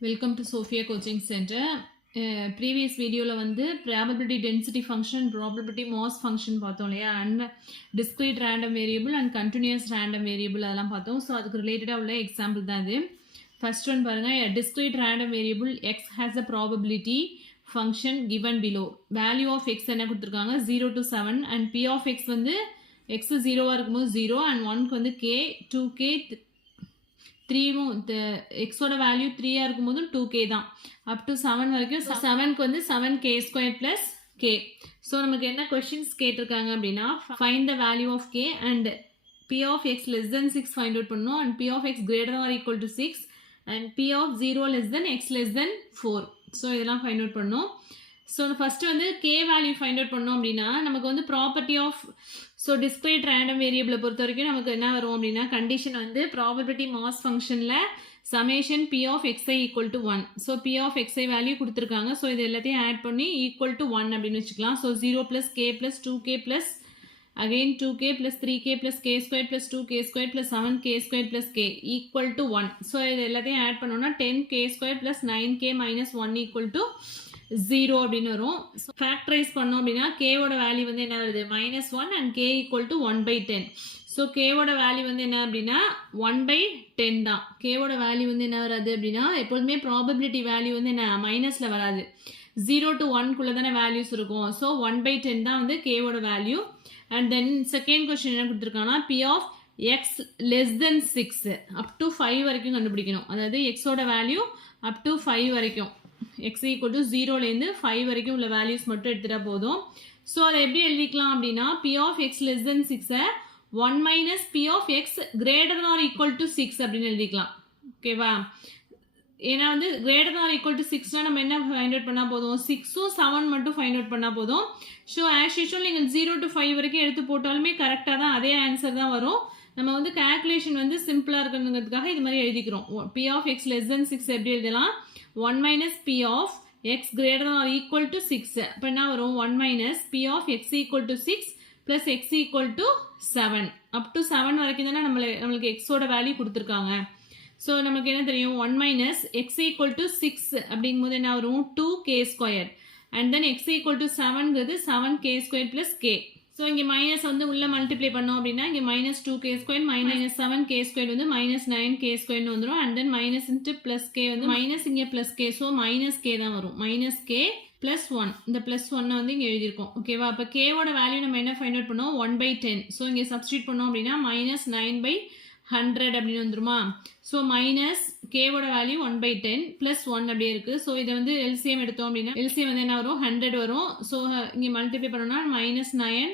Welcome to Sophia Coaching Center. Previous video வந்து probability density function, probability mass function பார்த்தோம் இல்லையா, and discrete random variable and continuous random variable அதெல்லாம் பார்த்தோம். So அதுக்கு ரிலேட்டடாக உள்ள எக்ஸாம்பிள் தான் இது. ஃபர்ஸ்ட் ஒன் பாருங்க, discrete random variable x has a probability function given below. Value of x என்ன கொடுத்துருக்காங்க 0 to 7 and p of x வந்து x 0 இருக்கும்போது 0 and 1க்கு வந்து k 2k 3 எக்ஸோட வேல்யூ 3 இருக்கும்போது 2k தான். அப் டு 7 வரைக்கும் 7க்கு வந்து 7k square plus k. So நமக்கு என்ன கொஸ்டின்ஸ் கேட்டிருக்காங்க அப்படின்னா, find the value of k and p of x less than 6 find out பண்ணணும் and p of x greater or equal to 6 and p of 0 less than x less than 4. So இதெல்லாம் find out பண்ணணும். So first வந்து k value find out பண்ணோம் அப்படின்னா நமக்கு வந்து property of discrete random variable பொறுத்த வரைக்கும் நமக்கு என்ன வரும் அப்படின்னா, கண்டிஷன் வந்து probability mass functionல summation p of xi equal to 1. So p of xi value கொடுத்துருக்காங்க. ஸோ இது எல்லாத்தையும் ஆட் பண்ணி ஈக்குவல் டு 1 அப்படின்னு வச்சுக்கலாம். So 0 plus k plus 2k plus again 2k plus 3k plus k squared plus 2k squared plus 7k squared plus k equal to 1. So இது எல்லாத்தையும் add பண்ணோம்னா 10k squared plus 9k minus 1 equal to 0 அப்படின்னு வரும். Factorise பண்ணோம் அப்படின்னா கேவோட value வந்து என்ன வருது -1 and k equal to 1/10. So கேவோட வேல்யூ வந்து என்ன அப்படின்னா 1/10 தான். கேவோட வேல்யூ வந்து என்ன வராது அப்படின்னா, எப்போதுமே ப்ராபபிலிட்டி வேல்யூ வந்து என்ன மைனஸில் வராது, 0 to 1குள்ளே தானே வேல்யூஸ் இருக்கும். ஸோ 1/10 தான் வந்து கேவோட value. And then second question என்ன கொடுத்துருக்காங்கன்னா, p of x less than 6 up to 5 வரைக்கும் கண்டுபிடிக்கணும். அதாவது எக்ஸோட வேல்யூ அப் டு 5 வரைக்கும், x equal to 0லேருந்து 5 வரைக்கும் உள்ள வேல்யூஸ் மட்டும் எடுத்துட்டா போதும். ஸோ அதை எப்படி எழுதிக்கலாம் அப்படின்னா, p of x less than 6 1 minus p of x greater than or equal to 6 அப்படின்னு எழுதிக்கலாம். ஓகேவா? ஏன்னா வந்து greater than or equal to 6னா நம்ம என்ன ஃபைண்ட் அவுட் பண்ணால் போதும், 6ம் 7 மட்டும் ஃபைண்ட் அவுட் பண்ணால் போதும். ஸோ ஆஸ் யூஷுவல் நீங்கள் 0 to 5 வரைக்கும் எடுத்து போட்டாலுமே கரெக்டாக தான் அதே ஆன்சர் தான் வரும். நம்ம வந்து கால்குலேஷன் வந்து சிம்பிளாக இருக்கணுங்கிறதுக்காக இது மாதிரி எழுதிக்கிறோம். p of x less than 6 எப்படி எழுதலாம், 1 minus p of x greater than or equal to 6. இப்போ என்ன வரும், 1 minus p of x equal to 6 plus x equal to 7. up to 7 வரைக்கும் தானே நம்மளுக்கு xோட வேல்யூ கொடுத்துருக்காங்க. ஸோ நமக்கு என்ன தெரியும், 1 minus x equal to 6 அப்படிங்கும்போது என்ன வரும் 2k squared and then x equal to 7ங்கிறது 7k squared plus k. So இங்கே மைனஸ் வந்து உள்ள மல்டிப்ளை பண்ணோம் அப்படின்னா இங்கே -2k squared minus 7k squared வந்து -9k squared வந்துடும். And then minus into plus K வந்து மைனஸ் இங்கே ப்ளஸ் கே. ஸோ −k தான் வரும், -k + 1. இந்த +1 வந்து இங்கே எழுதியிருக்கோம். ஓகேவா? அப்போ கேவோட வேல்யூ நம்ம என்ன ஃபைண்ட் அவுட் பண்ணோம், 1/10. ஸோ இங்கே சப்ஸ்டியூட் பண்ணோம் அப்படின்னா -9/100 அப்படின்னு வந்துருமா. ஸோ மைனஸ் கேவோட வேல்யூ 1/10 + 1 அப்படியே இருக்குது. ஸோ இதை வந்து எல்சிஎம் எடுத்தோம் அப்படின்னா எல்சிஎம் வந்து என்ன வரும், 100 வரும். ஸோ இங்கே மல்டிப்ளை பண்ணோம்னா -9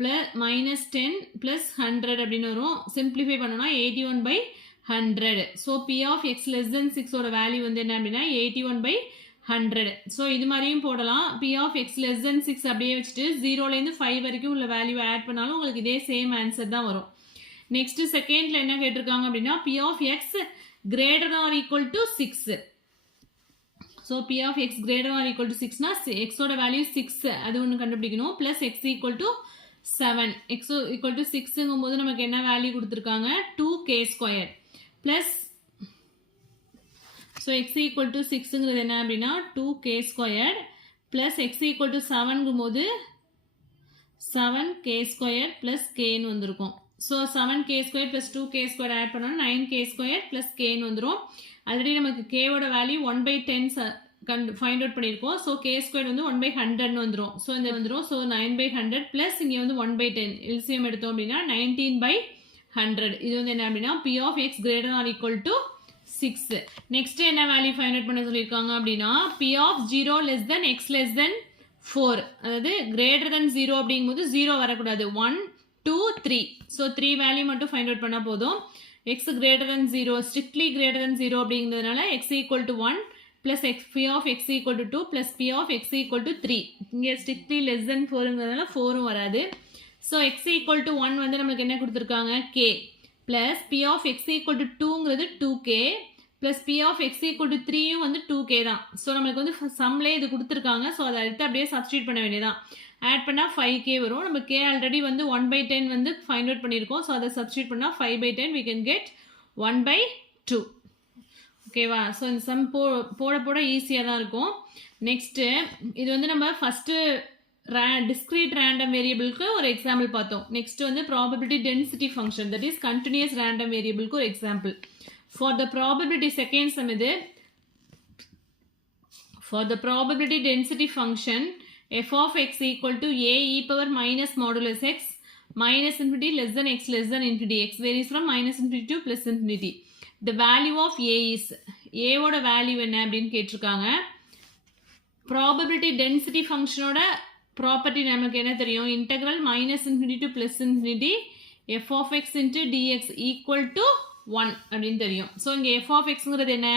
-10 + 100 அப்படின்னு வரும். சிம்பிளிஃபை பண்ணோம்னா 81/100. So p of x less than 6ஓட வேல்யூ வந்து என்ன அப்படின்னா 81/100. ஸோ இது மாதிரியும் போடலாம். p of x less than 6 அப்படியே வச்சுட்டு 0லேருந்து 5 வரைக்கும் உள்ள வேல்யூ ஆட் பண்ணாலும் உங்களுக்கு இதே சேம் ஆன்சர் தான் வரும். நெக்ஸ்ட் செகண்ட்ல என்ன கேட்டிருக்காங்க அப்படின்னா, p of x greater than or equal to 6. So p of x greater than or equal to 6னா xோட வேல்யூ 6 அது ஒன்று கண்டுபிடிக்கணும். Plus x equal to 7. x equal to 6ங்கும் போது நமக்கு என்ன வேல்யூ கொடுத்துருக்காங்க, 2k squared plus, so x equal to 6ங்கிறது என்ன அப்படின்னா 2k squared plus x equal to 7ங்கும் போது 7k squared ப்ளஸ் kன்னு வந்திருக்கும். So 7k squared plus 2k squared add பண்ணோம்னா 9k squared ப்ளஸ் kன்னு வந்துடும். ஆல்ரெடி நமக்கு கேவோட வேல்யூ 1/10 ஃபைண்ட் அவுட் பண்ணியிருக்கோம். ஸோ k ஸ்கொயர் வந்து 1/100ன்னு வந்துடும். ஸோ இந்த வந்துடும். ஸோ 9/100 ப்ளஸ் இங்கே வந்து 1/10 எல்சிஎம் எடுத்தோம் அப்படின்னா 19/100. இது வந்து என்ன அப்படின்னா p of x greater than or equal to 6. Next என்ன வேல்யூ ஃபைண்ட் அவுட் பண்ண சொல்லியிருக்காங்க அப்படின்னா, p of 0 less than x less than 4. அதாவது கிரேட்டர் than 0 அப்படிங்கும்போது 0 வரக்கூடாது, 1 2 3. ஸோ 3 வேல்யூ மட்டும் ஃபைண்ட் அவுட் பண்ணால் போதும். x greater than 0 strictly greater than 0 அப்படிங்கிறதுனால x equal to 1 plus p of x equal to 2 plus p of x equal to 3. இங்கே strictly less than 4ங்கிறதுனால 4ம் வராது. So x equal to 1 வந்து நமக்கு என்ன கொடுத்துருக்காங்க, k plus p of x equal to 2ங்கிறது 2k plus p of x equal to 3யும் வந்து 2k தான். So நம்மளுக்கு வந்து சம்லே இது கொடுத்துருக்காங்க. ஸோ அதை எடுத்து அப்படியே சப்ஸ்டியூட் பண்ண வேண்டியதான். ஆட் பண்ணால் 5k வரும். நம்ம k ஆல்ரெடி வந்து 1/10 வந்து ஃபைண்ட் அவுட் பண்ணியிருக்கோம். ஸோ அதை சப்ஸ்டியூட் பண்ணால் 5/10 we can get 1/2. ஓகேவா? ஸோ இந்த சம் போட போட ஈஸியாக தான் இருக்கும். நெக்ஸ்ட்டு இது வந்து நம்ம ஃபஸ்ட்டு discrete random வேரியபிளுக்கு ஒரு எக்ஸாம்பிள் பார்த்தோம். நெக்ஸ்ட் வந்து probability density function, that is continuous random வேரியபிளுக்கு ஒரு example. For the probability second sum இது. For the probability density function f of x equal to a e power minus modulus x minus infinity less than x less than infinity, x varies from minus infinity to plus infinity. The value of a is, a ஓட value என்ன அப்படின்னு கேட்டிருக்காங்க. Probability density ஃபங்க்ஷனோட property நமக்கு என்ன தெரியும்? Integral minus infinity to plus infinity F of X into DX equal to 1 அப்படின்னு தெரியும். So இங்கே எஃப் ஆஃப் எக்ஸுங்கிறது என்ன?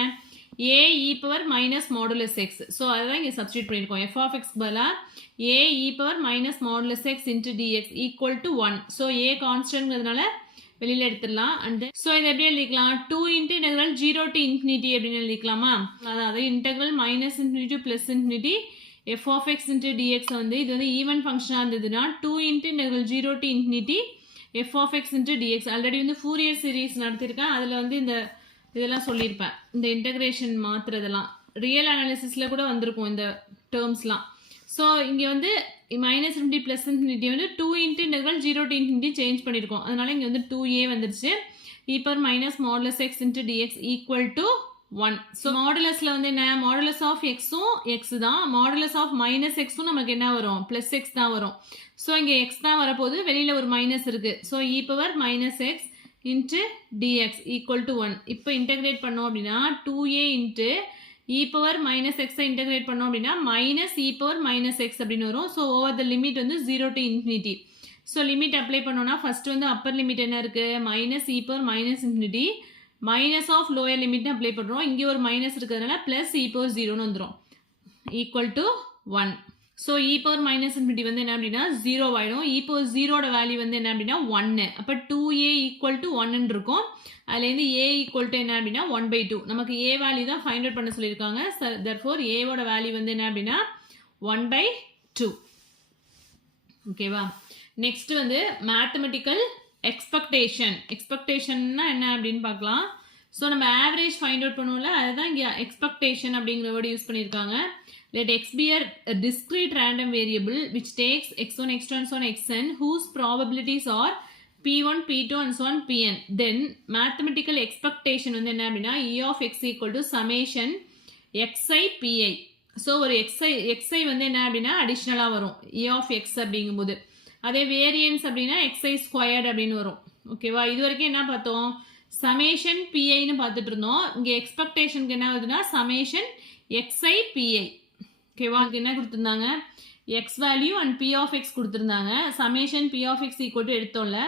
a e power minus modulus x. So அதுதான் இங்கே சப்ஸ்டியூட் பண்ணியிருக்கோம். f of x பதிலாக a e power minus modulus x into dx equal to 1. So a கான்ஸ்டன்ட்ங்கிறதுனால வெளியில் எடுத்துடலாம். அண்ட் ஸோ இதை எப்படி எழுதிக்கலாம்? 2 இன்ட்டு இன்டெக்ரல் 0 to infinity அப்படின்னு எழுதிக்கலாமா? அதாவது integral minus infinity to plus infinity f of x into dx வந்து இது வந்து ஈவன் ஃபங்க்ஷனாக இருந்ததுன்னா 2 into integral 0 to infinity f of x into dx. Already வந்து ஃபூரியர் சீரீஸ் நடத்திருக்கேன். அதில் வந்து இதெல்லாம் சொல்லியிருப்பேன். இந்த இன்டெகிரேஷன் மாற்றுறதெல்லாம் ரியல் அனாலிசிஸில் கூட வந்திருக்கும் இந்த டேர்ம்ஸ்லாம். ஸோ இங்கே வந்து மைனஸ் இன்ஃபினிட்டி ப்ளஸ் இன்ஃபினிட்டி வந்து 2 into integral 0 to infinity change பண்ணியிருக்கோம். அதனால இங்கே வந்து 2a வந்துருச்சு. e power minus modulus x into dx equal to 1. So மாடுலஸில் வந்து என்ன? மாடுலஸ் ஆஃப் எக்ஸும் எக்ஸ் தான். மாடுலஸ் ஆஃப் மைனஸ் எக்ஸும் நமக்கு என்ன வரும்? ப்ளஸ் எக்ஸ் தான் வரும். ஸோ இங்கே எக்ஸ் தான் வரப்போது, வெளியில் ஒரு மைனஸ் இருக்குது. So e power minus x into dx equal to 1. இப்போ இன்டெகிரேட் பண்ணோம் அப்படின்னா 2a into e power minus x integrate பண்ணோம் அப்படின்னா minus e power minus x அப்படின்னு வரும். ஸோ ஓவர் த லிமிட் வந்து 0 to infinity. So limit apply பண்ணோன்னா first வந்து அப்பர் லிமிட் என்ன இருக்குது? Minus e power minus infinity minus of lower லிமிட்னு அப்ளை பண்ணுறோம். இங்கே ஒரு மைனஸ் இருக்கிறதுனால ப்ளஸ் e power 0ன்னு வந்துடும் equal to 1. So e power minus infinity வந்து என்ன அப்படின்னா 0 ஆகிடும். e power 0ஓட வேல்யூ வந்து என்ன அப்படின்னா 1. அப்போ 2a ஈக்குவல் டு 1ன்னு இருக்கும். அதுலேருந்து a ஈக்குவல் டு என்ன அப்படின்னா 1/2. நமக்கு a வேல்யூ தான் ஃபைண்ட் அவுட் பண்ண சொல்லியிருக்காங்க. therefore a-ஓட வேல்யூ வந்து என்ன அப்படின்னா 1/2. ஓகேவா? நெக்ஸ்ட் வந்து மேத்தமெட்டிக்கல் எக்ஸ்பெக்டேஷன். எக்ஸ்பெக்டேஷன்னா என்ன அப்படின்னு பார்க்கலாம். ஸோ நம்ம ஆவரேஜ் ஃபைண்ட் அவுட் பண்ணுவோம்ல, அதுதான் இங்கே எக்ஸ்பெக்டேஷன் அப்படிங்கிற வேர்டு யூஸ் பண்ணியிருக்காங்க. Let x be a discrete random variable which takes x1, x2 and so on xn whose probabilities are p1, p2 and so on pn. Then mathematical expectation வந்து என்ன அப்படின்னா e of x equal to summation xi pi. So ஒரு xi வந்து என்ன அப்படின்னா அடிஷ்னலாக வரும் e of x அப்படிங்கும்போது. அதே வேரியன்ஸ் அப்படின்னா xi ஸ்கொயர்டு அப்படின்னு வரும். ஓகேவா? இது வரைக்கும் என்ன பார்த்தோம்? சமேஷன் பிஐன்னு பார்த்துட்டு இருந்தோம். இங்கே எக்ஸ்பெக்டேஷனுக்கு என்ன ஆகுதுன்னா சமேஷன் xi pi. ஓகேவா? அதுக்கு என்ன கொடுத்துருந்தாங்க? X value and p of x கொடுத்துருந்தாங்க. Summation p of X equal to எடுத்தோம்ல.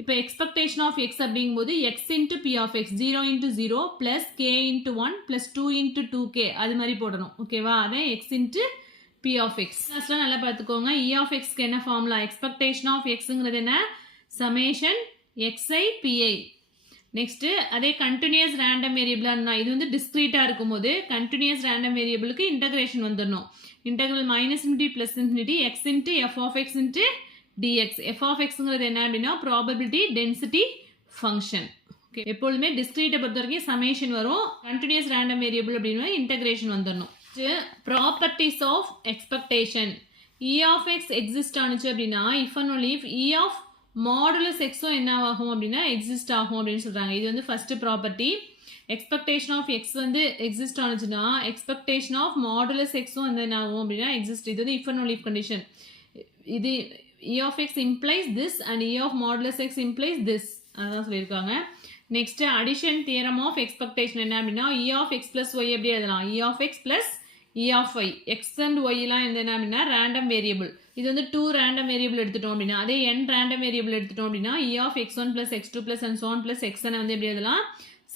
இப்போ எக்ஸ்பெக்டேஷன் ஆஃப் எக்ஸ் அப்படிங்கும்போது x into B of x 0 into 0 plus k into 1 plus 2 into 2k அது மாதிரி போடணும். ஓகேவா? அதே x into B of x. ஃபர்ஸ்ட்லாம் நல்லா பார்த்துக்கோங்க. இ ஆஃப் எக்ஸ்க்கு என்ன ஃபார்முலா? எக்ஸ்பெக்டேஷன் ஆஃப் எக்ஸுங்கிறது என்ன? Summation x i p i. நெக்ஸ்ட்டு அதே கண்டினியூஸ் ரேண்டம் வேரியபிளாக இது வந்து டிஸ்க்ரீட்டாக இருக்கும்போது கண்டினியூஸ் ரேண்டம் வேரியபிளுக்கு இன்டகிரேஷன் வந்துடணும். Integral minus infinity plus infinity X into F of X into d x. F of எக்ஸுங்கிறது என்ன அப்படின்னா ப்ராபபிலிட்டி டென்சிட்டி ஃபங்க்ஷன். ஓகே, எப்பொழுதுமே டிஸ்க்ரீட்டை பொறுத்த வரைக்கும் சமேஷன் வரும். கண்டினியூஸ் ரேண்டம் வேரியபிள் அப்படின்னு இன்டகிரேஷன் வந்துடணும். Properties of expectation. E of x exist ஆனிச்சு அப்படின்னா if and only if e of modulus எக்ஸும் என்ன ஆகும் அப்படின்னா எக்ஸிஸ்ட் ஆகும் அப்படின்னு சொல்கிறாங்க. இது வந்து first property. Expectation of x வந்து எக்ஸிஸ்ட் ஆனிச்சுன்னா எக்ஸ்பெக்டேஷன் ஆஃப் மாடுலஸ் எக்ஸும் வந்து என்ன ஆகும் அப்படின்னா எக்ஸிஸ்ட். இது வந்து if and only if condition. இது e of x implies this and e of modulus x implies this, அதான் சொல்லியிருக்காங்க. Next addition theorem of expectation என்ன அப்படின்னா e of x plus y எப்படி எழுதலாம்? E of x plus e of y. X and ஒய்லாம் என்ன அப்படின்னா random variable. இது வந்து 2 ரேண்டம் வேரியபிள் எடுத்துட்டோம் அப்படின்னா அதே n ரேண்டம் வேரியபிள் எடுத்துட்டோம் அப்படின்னா e of x1 plus x2 plus and so on plus xn வந்து எப்படி எழுதலாம்?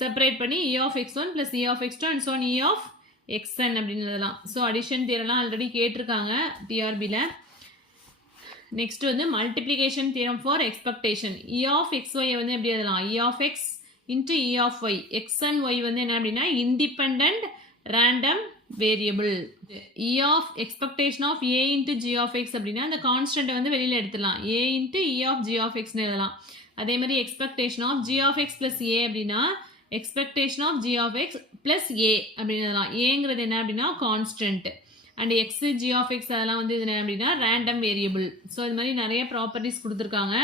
செப்பரேட் பண்ணி e of x1 plus e of x2 and so on e of xn அப்படின்னு எழுதலாம். ஸோ அடிஷன் தியரம்லாம் ஆல்ரெடி கேட்டிருக்காங்க டிஆர்பியில். நெக்ஸ்ட் வந்து multiplication theorem for expectation. E of xy வந்து எப்படி எழுதலாம்? E of x into e of y. X and y வந்து என்ன அப்படின்னா independent random variable. E of expectation of a into g of x அப்படின்னா அந்த கான்ஸ்டன்ட்டை வந்து வெளியில் எடுத்துடலாம். A into e of G of எக்ஸ்னு எழுதலாம். அதே மாதிரி expectation of G of x plus a அப்படின்னா expectation of G of x plus a அப்படின்னதுலாம். ஏங்கிறது என்ன அப்படின்னா constant and x g of x அதெல்லாம் வந்து இது என்ன அப்படின்னா ரேண்டம் வேரியபிள். ஸோ இது மாதிரி நிறைய ப்ராப்பர்ட்டிஸ் கொடுத்துருக்காங்க.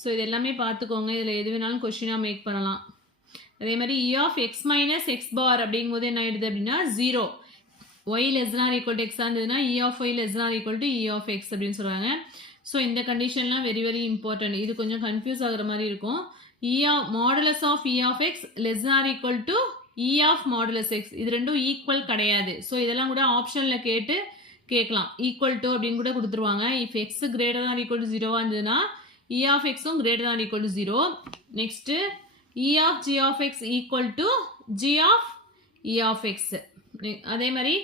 ஸோ இது எல்லாமே பார்த்துக்கோங்க. இதில் எது வேணாலும் கொஷினாக மேக் பண்ணலாம். அதே மாதிரி e of x minus x bar அப்படிங்கும்போது என்ன ஆயிடுது அப்படின்னா 0. Y less nor equal to எக்ஸாக இருந்ததுன்னா இ of y less nor equal to E of X அப்படின்னு சொல்லுவாங்க. ஸோ இந்த கண்டிஷன்லாம் வெரி வெரி இம்பார்ட்டன்ட். இது கொஞ்சம் கன்ஃபியூஸ் ஆகுற மாதிரி இருக்கும். E of modulus of E of x less nor equal to E of modulus x, இது ரெண்டும் ஈக்குவல் கிடையாது. ஸோ இதெல்லாம் கூட ஆப்ஷனில் கேட்கலாம். ஈக்குவல் டு அப்படின்னு கூட கொடுத்துருவாங்க. இஃப் எக்ஸ் கிரேட்டர் தான் ஈக்குவல் டு 0வாக இருந்ததுன்னா இ ஆஃப் எக்ஸும் கிரேட்டர் தான் equal to 0. Next E of G of X equal to G of E of X. அதே மாதிரி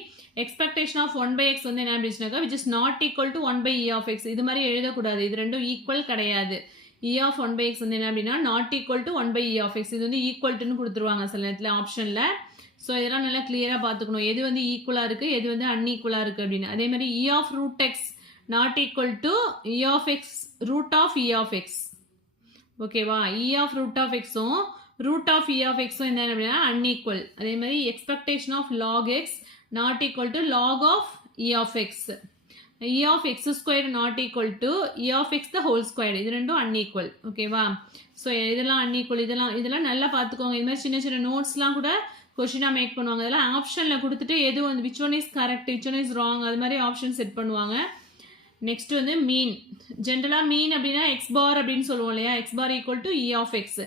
எக்ஸ்பெக்டேஷன் ஆஃப் 1/x வந்து என்ன அப்படின்னாக்கா which is not equal to 1/e of X. இது மாதிரி எழுதக்கூடாது. இது ரெண்டும் ஈக்குவல் கிடையாது. இ ஆஃப் 1/x வந்து என்ன அப்படின்னா not equal to 1/e of X. இது வந்து ஈக்குவல்ட்டுன்னு கொடுத்துருவாங்க சில நேரத்தில் ஆப்ஷனில். ஸோ இதெல்லாம் நல்லா கிளியராக பார்த்துக்கணும். எது வந்து ஈக்குவலாக இருக்குது, எது வந்து அன்ஈக்குவலாக இருக்குது அப்படின்னு. அதே மாதிரி e of root x not equal to E of x root of E of x. ஓகேவா? இ ஆஃப் ரூட் ஆஃப் எக்ஸும் ரூட் ஆஃப் இ ஆஃப் எக்ஸும் என்ன அப்படின்னா அன்ஈக்குவல். அதே மாதிரி expectation of log x not equal to log of E of x. E of x square not equal to E of x the whole square. இது ரெண்டும் unequal. ஓகேவா? So இதெல்லாம் unequal. இதெல்லாம் நல்லா பார்த்துக்கோங்க. இது மாதிரி சின்ன சின்ன நோட்ஸ்லாம் கூட கொஷினாக மேக் பண்ணுவாங்க. அதெல்லாம் ஆப்ஷனில் கொடுத்துட்டு எது வந்து which one is correct which one is wrong அது மாதிரி ஆப்ஷன் செட் பண்ணுவாங்க. நெக்ஸ்ட் வந்து மீன். ஜென்ரலாக மீன் அப்படின்னா எக்ஸ் பார் அப்படின்னு சொல்லுவோம் இல்லையா? X bar equal to E of X.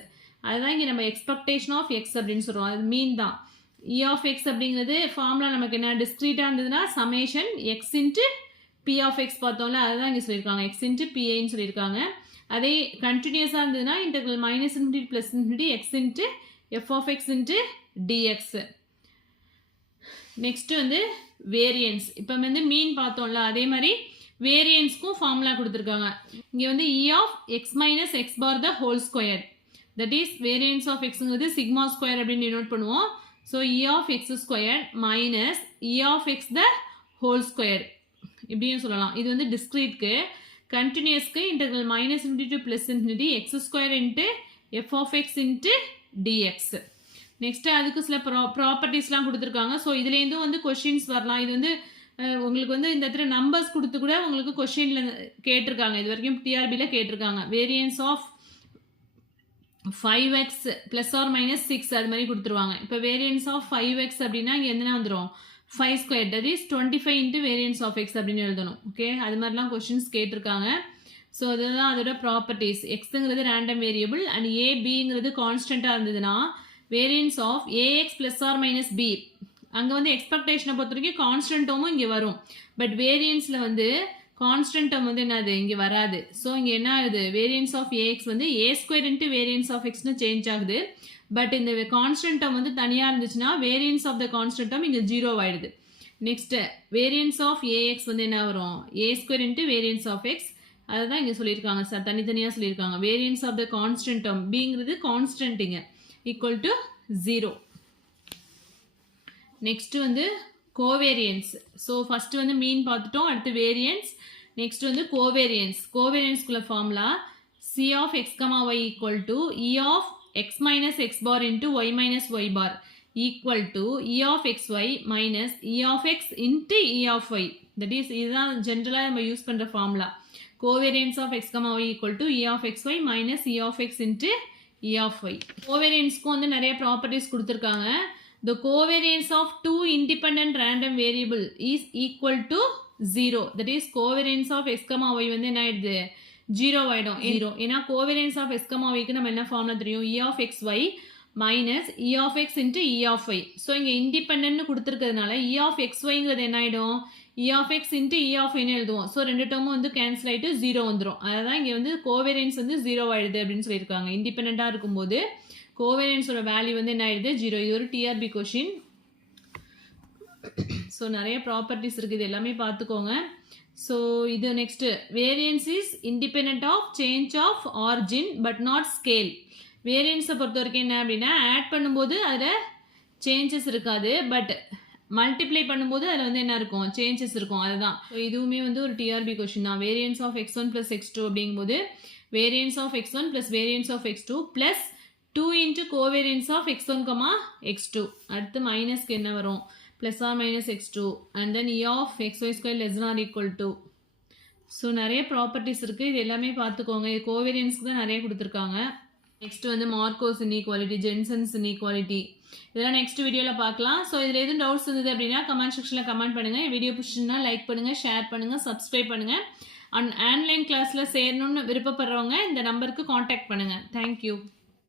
அதுதான் இங்கே நம்ம எக்ஸ்பெக்டேஷன் ஆஃப் எக்ஸ் அப்படின்னு சொல்லுவோம். அது மீன் தான். இ ஆஃப் எக்ஸ் அப்படிங்கிறது ஃபார்முலா நமக்கு என்ன டிஸ்க்ரீட்டாக இருந்ததுன்னா summation X into B of X பார்த்தோம்ல, அதுதான் இங்கே சொல்லியிருக்காங்க. எக்ஸ் இன்ட்டு பிஐன்னு சொல்லியிருக்காங்க. அதே கண்டினியூஸாக இருந்ததுன்னா integral minus infinity plus infinity X into F of X into dx. Next வந்து வேரியன்ஸ். இப்போ வந்து மீன் பார்த்தோம்ல, அதே மாதிரி வேரியன்ஸ்க்கும் ஃபார்முலா கொடுத்துருக்காங்க. இங்கே வந்து e of x minus x bar the whole square, that is variance of எக்ஸுங்கிறது சிக்மா ஸ்கொயர் அப்படின்னு டினோட் பண்ணுவோம். So e of x square minus e of x the whole square இப்படியும் சொல்லலாம். இது வந்து டிஸ்க்ரீட்க்கு. கண்டினியூஸ்க்கு integral minus infinity to plus infinity x square into F of X into dx. Next அதுக்கு சில ப்ராப்பர்ட்டிஸ்லாம் கொடுத்துருக்காங்க. ஸோ இதுலேருந்தும் வந்து கொஷின்ஸ் வரலாம். இது வந்து உங்களுக்கு வந்து இந்த இடத்துல நம்பர்ஸ் கொடுத்து கூட உங்களுக்கு கொஷினில் கேட்டிருக்காங்க. இது வரைக்கும் டிஆர்பியில் கேட்டிருக்காங்க. Variance of 5x plus or minus 6 அது மாதிரி கொடுத்துருவாங்க. இப்போ வேரியன்ஸ் ஆஃப் 5x அப்படின்னா இங்கே என்ன வந்துடும் 5 square that is 25 into variance of X அப்படின்னு எழுதணும். ஓகே, அது மாதிரிலாம் கொஷின்ஸ் கேட்டிருக்காங்க. ஸோ அதுதான் அதோட ப்ராப்பர்ட்டிஸ். எக்ஸுங்கிறது ரேண்டம் வேரியபிள் அண்ட் ஏபிங்கிறது கான்ஸ்டண்ட்டாக இருந்ததுன்னா variance of AX plus or minus B, அங்கே வந்து எக்ஸ்பெக்டேஷனை பொறுத்த வரைக்கும் கான்ஸ்டன்ட் டேர்மும் இங்கே வரும். பட் வேரியன்ஸில் வந்து கான்ஸ்டன்ட் டேர்ம் வந்து என்னது இங்கே வராது. ஸோ இங்கே என்ன ஆகுது வேரியன்ஸ் ஆஃப் ஏஎக்ஸ் வந்து A square into variance of எக்ஸ்னு சேஞ்ச் ஆகுது. பட் இந்த கான்ஸ்டன்ட் டேர்ம் வந்து தனியாக இருந்துச்சுன்னா variance of the constant term இங்கே 0 ஆகிடுது. நெக்ஸ்ட்டு வேரியன்ஸ் ஆஃப் ஏஎக்ஸ் வந்து என்ன வரும் a square into variance of x, அதை தான் இங்கே சொல்லியிருக்காங்க சார், தனித்தனியாக சொல்லியிருக்காங்க. Variance of the constant term பிங்கிறது கான்ஸ்டன்ட்டுங்க ஈக்குவல் டு 0. நெக்ஸ்ட் வந்து கோவேரியன்ஸ். ஸோ ஃபஸ்ட்டு வந்து மீன் பார்த்துட்டோம், அடுத்து வேரியன்ஸ். நெக்ஸ்ட் வந்து கோவேரியன்ஸ். கோவேரியன்ஸ்குள்ள formula c of x comma y equal to E of x minus x bar into y minus y bar equal to E of x y minus e of X into e of y. That is இதுதான் ஜென்ரலாக நம்ம use பண்ணுற formula. Covariance of x comma y equal to E of x y minus e of X into e of y. கோவேரியன்ஸ்க்கும் வந்து நிறைய properties கொடுத்துருக்காங்க. The covariance of two independent random variable is equal to 0. That is covariance of x, y வந்து என்ன ஆயிடுது 0 ஆயிடும். 0 ஏன்னா covariance of x, yக்கு நம்ம என்ன ஃபார்முலா தெரியும் e of xy minus e of x into e of y. So இங்கே இண்டிபெண்டன்ட்னு கொடுத்துருக்கிறதுனால e of xyங்கிறது என்ன ஆகிடும் e of x into e of yன்னு எழுதுவோம். ஸோ ரெண்டு டேர்மும் வந்து கேன்சல் ஆகிட்டு 0 வந்துடும். அதான் இங்கே வந்து கோவேரியன்ஸ் வந்து 0 ஆயிடுது அப்படின்னு சொல்லியிருக்காங்க. இண்டிபெண்ட்டாக இருக்கும்போது கோவேரியன்ஸோட வேல்யூ வந்து என்ன ஆயிடுது 0. இது ஒரு டிஆர்பி கொஷின். ஸோ நிறைய ப்ராப்பர்ட்டிஸ் இருக்குது, இது எல்லாமே பார்த்துக்கோங்க. ஸோ இது next variance is independent of change of origin but not scale. வேரியன்ஸை பொறுத்த வரைக்கும் என்ன அப்படின்னா ஆட் பண்ணும்போது அதில் சேஞ்சஸ் இருக்காது, பட் மல்டிப்ளை பண்ணும்போது அதில் வந்து என்ன இருக்கும் சேஞ்சஸ் இருக்கும். அதுதான் ஸோ இதுவுமே வந்து ஒரு டிஆர்பி கொஷின் தான். வேரியன்ஸ் ஆஃப் x1 + x2 அப்படிங்கும்போது variance of x1 + variance of x2 + 2 into covariance of x1, x2. அடுத்து மைனஸ்க்கு என்ன வரும்? plus or minus x2 and then e of xy square less than or equal to. So நிறைய properties இருக்குது. இது எல்லாமே பார்த்துக்கோங்க. இது கோவேரியன்ஸ்க்கு தான் நிறைய கொடுத்துருக்காங்க. நெக்ஸ்ட் வந்து மார்க்கோஸ் இன்இக்வாலிட்டி, ஜென்சன்ஸ் இன்இக்வாலிட்டி, இதெல்லாம் நெக்ஸ்ட் வீடியோவில் பார்க்கலாம். ஸோ இதில் எதுவும் டவுட்ஸ் இருந்தது அப்படின்னா கமெண்ட் செக்ஷனில் கமெண்ட் பண்ணுங்கள். வீடியோ பிடிச்சிருந்தா லைக் பண்ணுங்கள், ஷேர் பண்ணுங்கள், சப்ஸ்கிரைப் பண்ணுங்கள். ஆன்லைன் கிளாஸில் சேரணும்னு விருப்பப்படுறவங்க இந்த நம்பருக்கு காண்டாக்ட் பண்ணுங்கள். தேங்க்யூ.